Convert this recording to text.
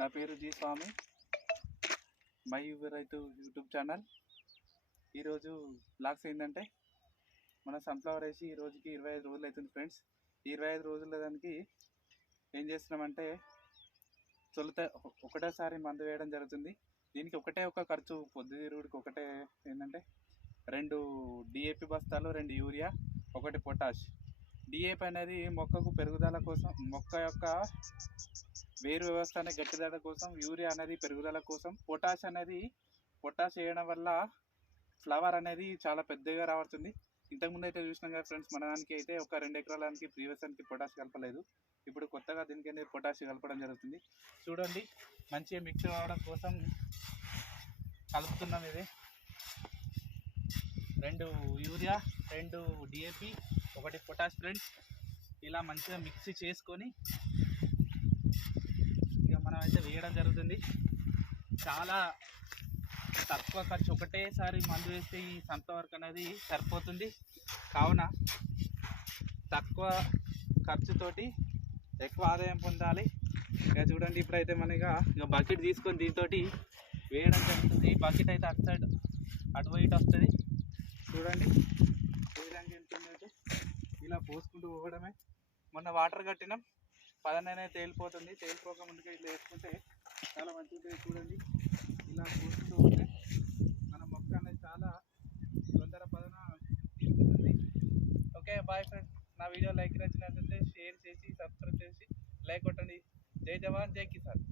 నా పేరు G Swamy, my రైతు యూట్యూబ్ ఛానల్. ఈరోజు బ్లాగ్స్ ఏంటంటే, మన సన్ఫ్లవర్ వేసి ఈ రోజుకి 25 రోజులు అవుతుంది ఫ్రెండ్స్. ఈ 25 రోజుల దానికి ఏం చేస్తున్నామంటే ఒకటేసారి మందు వేయడం జరుగుతుంది. దీనికి ఒక ఖర్చు, పొద్దుతిరుగుడికి ఒకటే ఏంటంటే 2 డిఏపి బస్తాలు, 2 యూరియా, 1 పొటాష్. డిఏపి అనేది మొక్కకు పెరుగుదల కోసం, మొక్క యొక్క వేరు వ్యవస్థ అనే గట్టిదల కోసం, యూరియా అనేది పెరుగుదల కోసం, పొటాష్ వేయడం వల్ల ఫ్లవర్ అనేది చాలా పెద్దగా రావుతుంది. ఇంతకుముందు అయితే చూసినాం కదా ఫ్రెండ్స్, మన దానికి అయితే ఒక 2 ఎకరాలకి ప్రీవియస్ దానికి పొటాష్ కలపలేదు. ఇప్పుడు కొత్తగా దీనికి అనేది పొటాష్ కలపడం జరుగుతుంది. చూడండి, మంచిగా మిక్స్ అవ్వడం కోసం కలుపుతున్నాం. ఇది 2 యూరియా, 2 డిఏపి, 1 పొటాష్ ఫ్రెండ్స్. ఇలా మంచిగా మిక్స్ చేసుకొని ఇక మనం అయితే వేయడం జరుగుతుంది. చాలా తక్కువ ఖర్చు, ఒకటేసారి మందు వేస్తే ఈ సన్ఫ్లవర్ అనేది సరిపోతుంది. కావున తక్కువ ఖర్చుతోటి ఎక్కువ ఆదాయం పొందాలి. ఇక చూడండి, ఇప్పుడైతే మన ఇక బకెట్ తీసుకొని దీంతో వేయడం జరుగుతుంది. ఈ బకెట్ అయితే అటు సైడ్ అటు ఇటు వస్తుంది. చూడండి ఏ విధంగా వెళ్తుందంటే ఇలా పోసుకుంటూ పోవడమే. మొన్న వాటర్ కట్టినాం, పదనైనా తేలిపోతుంది. తేలిపోక ముందుగా ఇట్లా వేసుకుంటే చాలా మంచిగా. చూడండి, ఇలా పోసుకుంటూ పోతే మన మొక్క అనేది చాలా తొందర పదన తీసుకుంటుంది. Okay, bye friends. నా వీడియో లైక్ నచ్చినట్లయితే షేర్ చేసి, సబ్స్క్రైబ్ చేసి లైక్ కొట్టండి. జై జవాన్, జై కిసాన్.